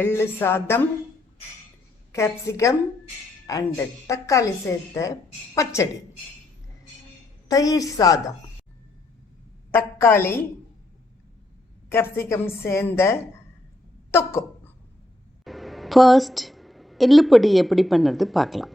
எள்ளு சாதம் capsicum and தக்காளி சேர்த்த பச்சடி. தயிர் சாதம். தக்காளி கேப்சிகம் சேர்ந்த தொக்கு. ஃபர்ஸ்ட் எள்ளுப்பொடி எப்படி பண்ணுறது பார்க்கலாம்.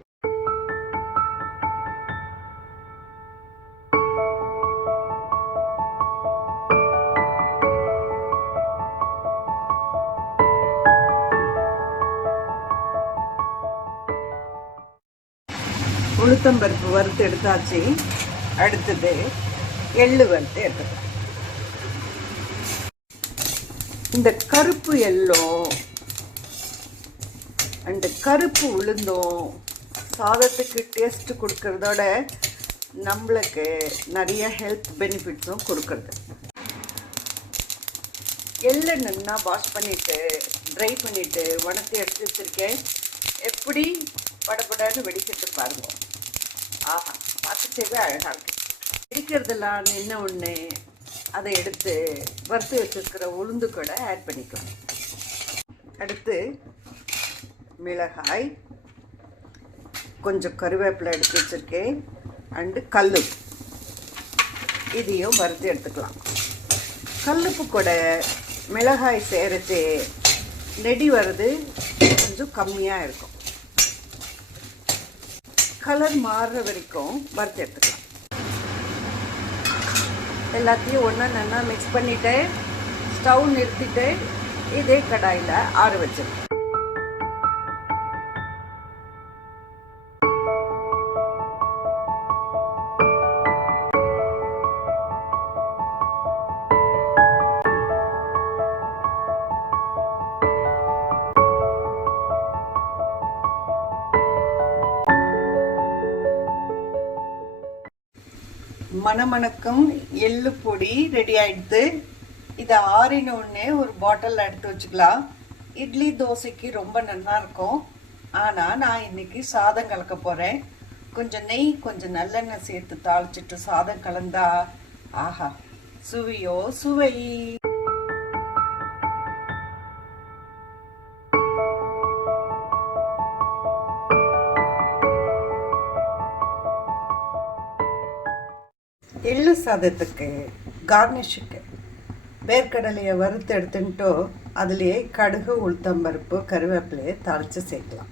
உளுத்தம்பருப்பு வறுத்து எடுத்தாச்சு. அடுத்தது எள்ளு வறுத்து எடுத்துக்கலாம். இந்த கருப்பு எள்ளும் அண்டு கருப்பு உளுந்தும் சாதத்துக்கு டேஸ்ட் கொடுக்கறதோட நம்மளுக்கு நிறைய ஹெல்த் பெனிஃபிட்ஸும் கொடுக்கறது. எள்ளு நல்லா வாஷ் பண்ணிவிட்டு ட்ரை பண்ணிவிட்டு உணர்த்தி எடுத்து வச்சுருக்கேன். எப்படி படப்படன்னு வெடிக்கிறது பாருங்கள் ஆஹா பார்த்துட்டேவே அழகாக இருக்கு. இருக்கிறதுலாம் என்ன ஒன்று அதை எடுத்து வறுத்து வச்சுருக்கிற உளுந்து கூட ஆட் பண்ணிக்கலாம். அடுத்து மிளகாய் கொஞ்சம் கருவேப்பிலை எடுத்து வச்சுருக்கேன். அண்டு கல் இதையும் வறுத்து எடுத்துக்கலாம். கல்லுப்பு கூட மிளகாய் சேரத்து நெடி வர்றது கொஞ்சம் கம்மியாக இருக்கும். கலர் மாறுற வரைக்கும் வறுத்து எடுத்துக்கலாம். எல்லாத்தையும் ஒன்றா நல்லா மிக்ஸ் பண்ணிவிட்டு ஸ்டவ் நிறுத்திட்டு இதே கடாயில் ஆற வச்சிருக்கேன் மணமணக்கும் எள்ளு பொடி ரெடி ஆயிடுது. இதை ஆறின ஒரு பாட்டில் எடுத்து வச்சுக்கலாம். இட்லி தோசைக்கு ரொம்ப நல்லா இருக்கும். ஆனால் நான் இன்னைக்கு சாதம் கலக்க போகிறேன் கொஞ்சம் நெய் கொஞ்சம் நல்லெண்ணெய் சேர்த்து தாளிச்சிட்டு சாதம் கலந்தா ஆஹா சுவையோ சுவை. எள்ளு சாதத்துக்கு கார்னிஷுக்கு வேர்க்கடலையை வறுத்து எடுத்துன்ட்டோ அதுலேயே கடுகு உளுத்தம்பருப்பு கருவேப்பிலையை தாளித்து சேர்க்கலாம்.